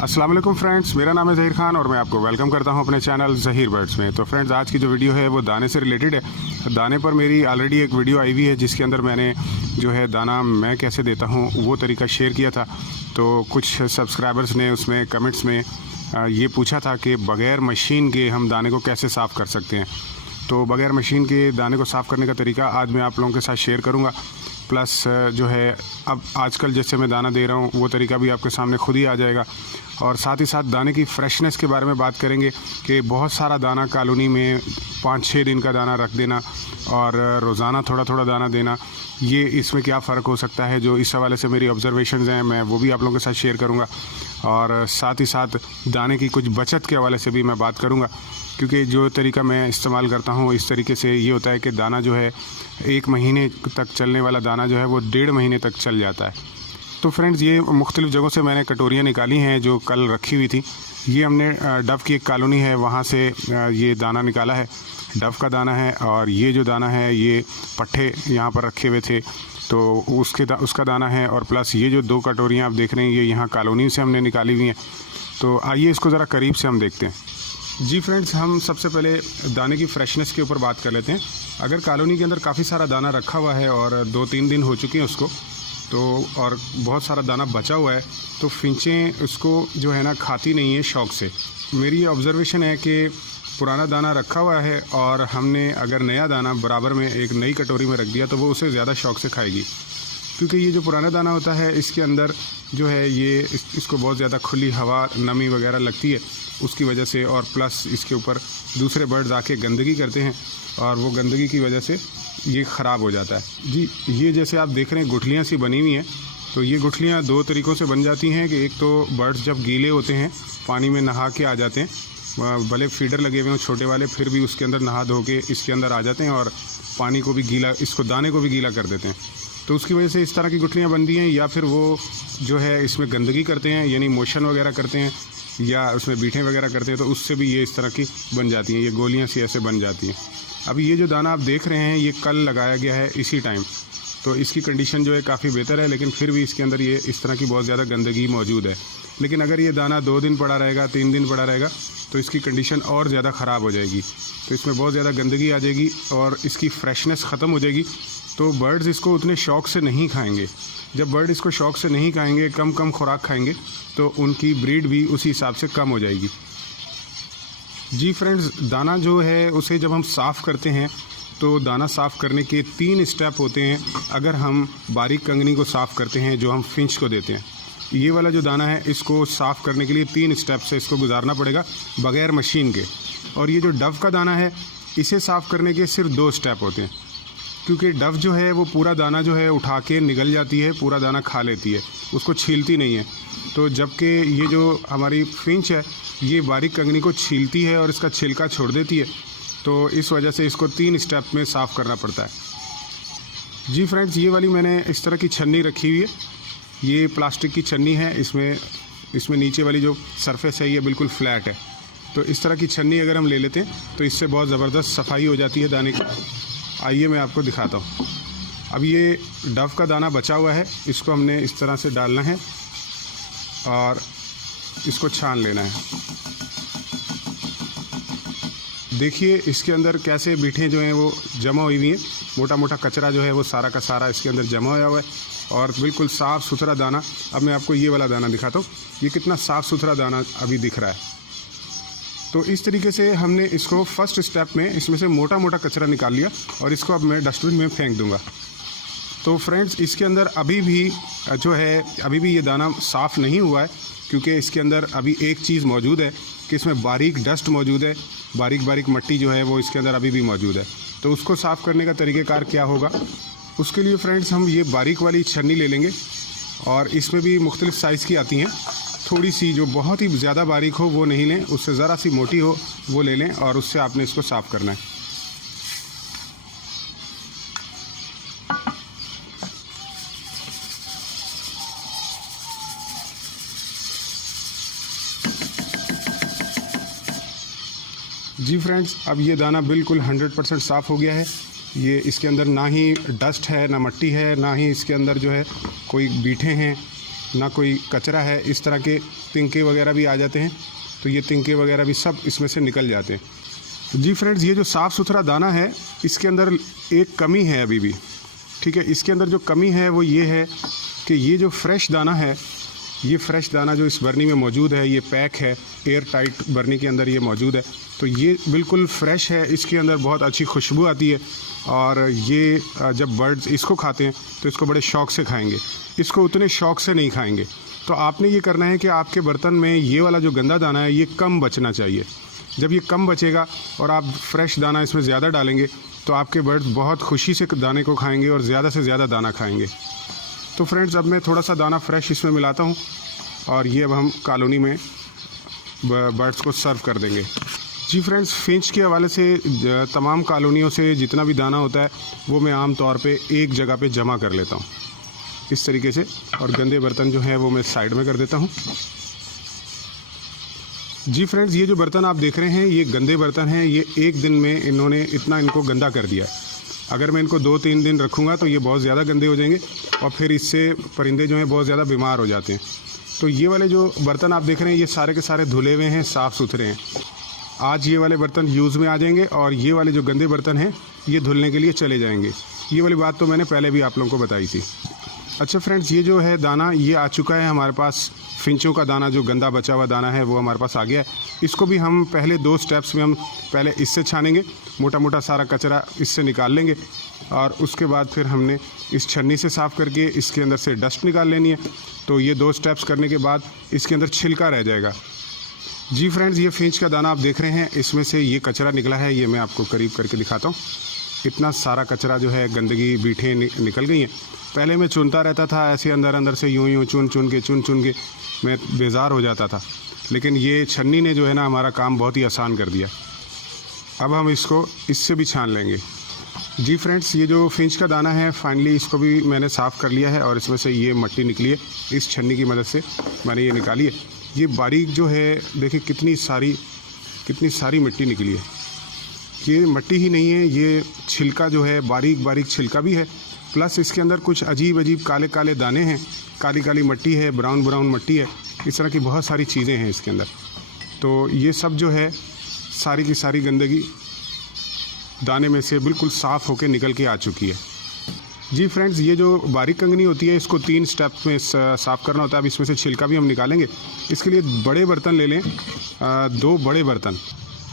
अस्सलाम वालेकुम फ्रेंड्स, मेरा नाम है ज़हीर खान और मैं आपको वेलकम करता हूं अपने चैनल ज़हीर बर्ड्स में। तो फ्रेंड्स, आज की जो वीडियो है वो दाने से रिलेटेड है। दाने पर मेरी ऑलरेडी एक वीडियो आई हुई है जिसके अंदर मैंने जो है दाना मैं कैसे देता हूं वो तरीका शेयर किया था। तो कुछ सब्सक्राइबर्स ने उसमें कमेंट्स में ये पूछा था कि बग़ैर मशीन के हम दाने को कैसे साफ़ कर सकते हैं। तो बग़ैर मशीन के दाने को साफ़ करने का तरीका आज मैं आप लोगों के साथ शेयर करूँगा। प्लस जो है अब आजकल जैसे मैं दाना दे रहा हूँ वो तरीका भी आपके सामने खुद ही आ जाएगा। और साथ ही साथ दाने की फ्रेशनेस के बारे में बात करेंगे कि बहुत सारा दाना कॉलोनी में 5-6 दिन का दाना रख देना और रोज़ाना थोड़ा थोड़ा दाना देना, ये इसमें क्या फ़र्क हो सकता है। जो इस हवाले से मेरी ऑब्ज़र्वेशंस हैं मैं वो भी आप लोगों के साथ शेयर करूँगा। और साथ ही साथ दाने की कुछ बचत के हवाले से भी मैं बात करूँगा, क्योंकि जो तरीका मैं इस्तेमाल करता हूँ इस तरीके से ये होता है कि दाना जो है 1 महीने तक चलने वाला दाना जो है वो 1.5 महीने तक चल जाता है। तो फ्रेंड्स, ये मुख्तलिफ़ जगहों से मैंने कटोरियाँ निकाली हैं जो कल रखी हुई थी। ये हमने डव की एक कॉलोनी है वहाँ से ये दाना निकाला है, डव का दाना है। और ये जो दाना है ये पट्ठे यहाँ पर रखे हुए थे तो उसका दाना है। और प्लस ये जो 2 कटोरियाँ आप देख रहे हैं ये यहाँ कॉलोनी से हमने निकाली हुई हैं। तो आइए इसको ज़रा करीब से हम देखते हैं। जी फ्रेंड्स, हम सबसे पहले दाने की फ्रेशनेस के ऊपर बात कर लेते हैं। अगर कॉलोनी के अंदर काफ़ी सारा दाना रखा हुआ है और 2-3 दिन हो चुके हैं उसको, तो और बहुत सारा दाना बचा हुआ है, तो फिंचें उसको जो है ना खाती नहीं है शौक़ से। मेरी ऑब्ज़र्वेशन है कि पुराना दाना रखा हुआ है और हमने अगर नया दाना बराबर में एक नई कटोरी में रख दिया तो वो उसे ज़्यादा शौक़ से खाएगी, क्योंकि ये जो पुराना दाना होता है इसके अंदर जो है ये इसको बहुत ज़्यादा खुली हवा नमी वगैरह लगती है उसकी वजह से। और प्लस इसके ऊपर दूसरे बर्ड्स आके गंदगी करते हैं और वो गंदगी की वजह से ये ख़राब हो जाता है। जी, ये जैसे आप देख रहे हैं गुठलियाँ सी बनी हुई हैं। तो ये गुठलियाँ 2 तरीक़ों से बन जाती हैं कि एक तो बर्ड्स जब गीले होते हैं पानी में नहा के आ जाते हैं, भले फीडर लगे हुए हैं छोटे वाले, फिर भी उसके अंदर नहा धो के इसके अंदर आ जाते हैं और पानी को भी गीला, इसको दाने को भी गीला कर देते हैं। तो उसकी वजह से इस तरह की गुठलियाँ बनती हैं। या फिर वो जो है इसमें गंदगी करते हैं, यानी मोशन वगैरह करते हैं या उसमें बीठें वगैरह करते हैं, तो उससे भी ये इस तरह की बन जाती हैं, ये गोलियाँ सी ऐसे बन जाती हैं। अभी ये जो दाना आप देख रहे हैं ये कल लगाया गया है इसी टाइम, तो इसकी कंडीशन जो है काफ़ी बेहतर है, लेकिन फिर भी इसके अंदर ये इस तरह की बहुत ज़्यादा गंदगी मौजूद है। लेकिन अगर ये दाना 2 दिन पड़ा रहेगा, 3 दिन पड़ा रहेगा, तो इसकी कंडीशन और ज़्यादा ख़राब हो जाएगी। तो इसमें बहुत ज़्यादा गंदगी आ जाएगी और इसकी फ्रेशनेस ख़त्म हो जाएगी। तो बर्ड्स इसको उतने शौक़ से नहीं खाएँगे। जब बर्ड इसको शौक़ से नहीं खाएँगे, कम खुराक खाएँगे, तो उनकी ब्रीड भी उसी हिसाब से कम हो जाएगी। जी फ्रेंड्स, दाना जो है उसे जब हम साफ़ करते हैं तो दाना साफ़ करने के 3 स्टेप होते हैं। अगर हम बारीक कंगनी को साफ़ करते हैं जो हम फिंच को देते हैं, ये वाला जो दाना है इसको साफ़ करने के लिए 3 स्टेप से इसको गुजारना पड़ेगा बग़ैर मशीन के। और ये जो डव का दाना है इसे साफ़ करने के सिर्फ 2 स्टेप होते हैं, क्योंकि डव जो है वो पूरा दाना जो है उठा के निगल जाती है, पूरा दाना खा लेती है, उसको छीलती नहीं है। तो जबकि ये जो हमारी फिंच है ये बारीक कंगनी को छीलती है और इसका छिलका छोड़ देती है। तो इस वजह से इसको 3 स्टेप में साफ़ करना पड़ता है। जी फ्रेंड्स, ये वाली मैंने इस तरह की छन्नी रखी हुई है। ये प्लास्टिक की छन्नी है, इसमें नीचे वाली जो सरफेस है ये बिल्कुल फ्लैट है। तो इस तरह की छन्नी अगर हम ले लेते हैं तो इससे बहुत ज़बरदस्त सफाई हो जाती है दाने की। आइए मैं आपको दिखाता हूँ। अब ये डव का दाना बचा हुआ है, इसको हमने इस तरह से डालना है और इसको छान लेना है। देखिए इसके अंदर कैसे बीठें जो हैं वो जमा हुई हुई हैं, मोटा मोटा कचरा जो है वो सारा का सारा इसके अंदर जमा हुआ है और बिल्कुल साफ़ सुथरा दाना। अब मैं आपको ये वाला दाना दिखाता हूँ, ये कितना साफ़ सुथरा दाना अभी दिख रहा है। तो इस तरीके से हमने इसको फर्स्ट स्टेप में इसमें से मोटा मोटा कचरा निकाल लिया और इसको अब मैं डस्टबिन में फेंक दूँगा। तो फ्रेंड्स, इसके अंदर अभी भी ये दाना साफ़ नहीं हुआ है, क्योंकि इसके अंदर अभी एक चीज़ मौजूद है कि इसमें बारीक डस्ट मौजूद है, बारीक मट्टी जो है वो इसके अंदर अभी भी मौजूद है। तो उसको साफ़ करने का तरीक़ेकार क्या होगा, उसके लिए फ्रेंड्स हम ये बारीक वाली छन्नी ले लेंगे और इसमें भी मुख्तलिफ़ साइज़ की आती हैं। थोड़ी सी जो बहुत ही ज़्यादा बारीक हो वो नहीं लें, उससे ज़रा सी मोटी हो वो ले लें और उससे आपने इसको साफ़ करना है। जी फ्रेंड्स, अब ये दाना बिल्कुल 100% साफ़ हो गया है। ये इसके अंदर ना ही डस्ट है, ना मट्टी है, ना ही इसके अंदर जो है कोई बीठे हैं। ना कोई कचरा है। इस तरह के तिनके वगैरह भी आ जाते हैं, तो ये तिनके वगैरह भी सब इसमें से निकल जाते हैं। जी फ्रेंड्स, ये जो साफ़ सुथरा दाना है इसके अंदर एक कमी है अभी भी, ठीक है। इसके अंदर जो कमी है वो ये है कि ये जो फ्रेश दाना है, ये फ्रेश दाना जो इस बरनी में मौजूद है, ये पैक है, एयर टाइट बरनी के अंदर ये मौजूद है, तो ये बिल्कुल फ्रेश है। इसके अंदर बहुत अच्छी खुशबू आती है और ये जब बर्ड्स इसको खाते हैं तो इसको बड़े शौक़ से खाएंगे, इसको उतने शौक़ से नहीं खाएंगे। तो आपने ये करना है कि आपके बर्तन में ये वाला जो गंदा दाना है ये कम बचना चाहिए। जब ये कम बचेगा और आप फ्रेश दाना इसमें ज़्यादा डालेंगे तो आपके बर्ड्स बहुत खुशी से दाने को खाएंगे और ज़्यादा से ज़्यादा दाना खाएंगे। तो फ्रेंड्स, अब मैं थोड़ा सा दाना फ्रेश इसमें मिलाता हूँ और ये अब हम कॉलोनी में बर्ड्स को सर्व कर देंगे। जी फ्रेंड्स, फिंच के हवाले से तमाम कॉलोनियों से जितना भी दाना होता है वो मैं आम तौर पे एक जगह पे जमा कर लेता हूँ इस तरीके से, और गंदे बर्तन जो है वो मैं साइड में कर देता हूँ। जी फ्रेंड्स, ये जो बर्तन आप देख रहे हैं ये गंदे बर्तन हैं। ये एक दिन में इन्होंने इनको गंदा कर दिया है। अगर मैं इनको 2-3 दिन रखूँगा तो ये बहुत ज़्यादा गंदे हो जाएंगे और फिर इससे परिंदे जो हैं बहुत ज़्यादा बीमार हो जाते हैं। तो ये वाले जो बर्तन आप देख रहे हैं ये सारे के सारे धुले हुए हैं, साफ़ सुथरे हैं। आज ये वाले बर्तन यूज़ में आ जाएंगे और ये वाले जो गंदे बर्तन हैं ये धुलने के लिए चले जाएंगे। ये वाली बात तो मैंने पहले भी आप लोगों को बताई थी। अच्छा फ्रेंड्स, ये जो है दाना ये आ चुका है हमारे पास। फिंचों का दाना जो गंदा बचा हुआ दाना है वो हमारे पास आ गया है। इसको भी हम पहले 2 स्टेप्स में हम पहले इससे छानेंगे, मोटा मोटा सारा कचरा इससे निकाल लेंगे और उसके बाद फिर हमने इस छन्नी से साफ़ करके इसके अंदर से डस्ट निकाल लेनी है। तो ये 2 स्टेप्स करने के बाद इसके अंदर छिलका रह जाएगा। जी फ्रेंड्स, ये फिंच का दाना आप देख रहे हैं, इसमें से ये कचरा निकला है। ये मैं आपको करीब करके दिखाता हूँ। इतना सारा कचरा जो है, गंदगी बीठें निकल गई हैं। पहले मैं चुनता रहता था ऐसे अंदर से यूं चुन चुन के मैं बेजार हो जाता था, लेकिन ये छन्नी ने जो है ना हमारा काम बहुत ही आसान कर दिया। अब हम इसको इससे भी छान लेंगे। जी फ्रेंड्स, ये जो फिंच का दाना है फाइनली इसको भी मैंने साफ़ कर लिया है और इसमें से ये मिट्टी निकली है। इस छन्नी की मदद से मैंने ये निकाली है। ये बारीक जो है देखिए कितनी सारी मिट्टी निकली है। ये मिट्टी ही नहीं है, ये छिलका जो है बारीक छिलका भी है, प्लस इसके अंदर कुछ अजीब काले दाने हैं, काली मिट्टी है, ब्राउन मिट्टी है। इस तरह की बहुत सारी चीज़ें हैं इसके अंदर। तो ये सब जो है सारी की सारी गंदगी दाने में से बिल्कुल साफ़ होकर निकल के आ चुकी है। जी फ्रेंड्स, ये जो बारीक कंगनी होती है इसको 3 स्टेप्स में साफ़ करना होता है। अब इसमें से छिलका भी हम निकालेंगे। इसके लिए बड़े बर्तन ले लें, 2 बड़े बर्तन।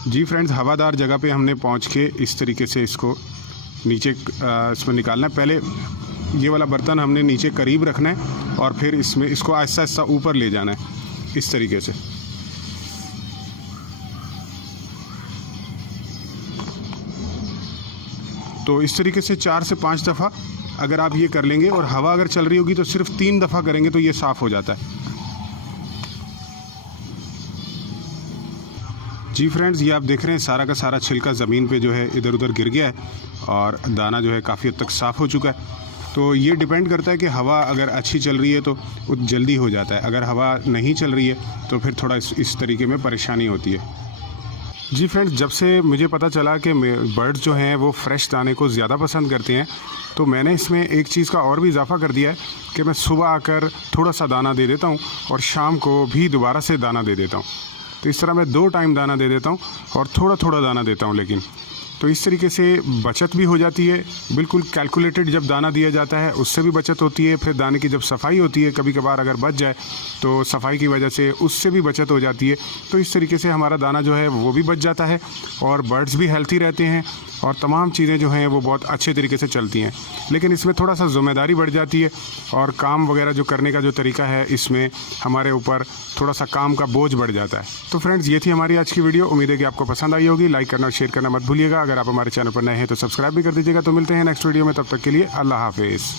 जी फ्रेंड्स, हवादार जगह पे हमने पहुंच के इस तरीके से इसको नीचे इसमें निकालना है। पहले ये वाला बर्तन हमने नीचे करीब रखना है और फिर इसमें इसको आहिस्ता ऊपर ले जाना है इस तरीके से। तो इस तरीके से 4 से 5 दफ़ा अगर आप ये कर लेंगे, और हवा अगर चल रही होगी तो सिर्फ 3 दफ़ा करेंगे तो ये साफ़ हो जाता है। जी फ्रेंड्स, ये आप देख रहे हैं सारा का सारा छिलका ज़मीन पे जो है इधर उधर गिर गया है और दाना जो है काफ़ी हद तक साफ़ हो चुका है। तो ये डिपेंड करता है कि हवा अगर अच्छी चल रही है तो जल्दी हो जाता है, अगर हवा नहीं चल रही है तो फिर थोड़ा इस तरीके में परेशानी होती है। जी फ्रेंड्स, जब से मुझे पता चला कि बर्ड्स जो हैं वो फ्रेश दाने को ज़्यादा पसंद करते हैं, तो मैंने इसमें एक चीज़ का और भी इजाफा कर दिया है कि मैं सुबह आकर थोड़ा सा दाना दे देता हूँ और शाम को भी दोबारा से दाना दे देता हूँ। तो इस तरह मैं 2 टाइम दाना दे देता हूँ और थोड़ा दाना देता हूँ। लेकिन तो इस तरीके से बचत भी हो जाती है, बिल्कुल कैलकुलेटेड जब दाना दिया जाता है उससे भी बचत होती है। फिर दाने की जब सफाई होती है, कभी कभार अगर बच जाए तो सफाई की वजह से उससे भी बचत हो जाती है। तो इस तरीके से हमारा दाना जो है वो भी बच जाता है और बर्ड्स भी हेल्थी रहते हैं और तमाम चीज़ें जो हैं वो बहुत अच्छे तरीके से चलती हैं। लेकिन इसमें थोड़ा सा ज़िम्मेदारी बढ़ जाती है और काम वगैरह जो करने का जो तरीका है इसमें हमारे ऊपर थोड़ा सा काम का बोझ बढ़ जाता है। तो फ्रेंड्स, ये थी हमारी आज की वीडियो। उम्मीद है कि आपको पसंद आई होगी। लाइक करना और शेयर करना मत भूलिएगा। अगर आप हमारे चैनल पर नए हैं तो सब्सक्राइब भी कर दीजिएगा। तो मिलते हैं नेक्स्ट वीडियो में, तब तक के लिए अल्लाह हाफिज़।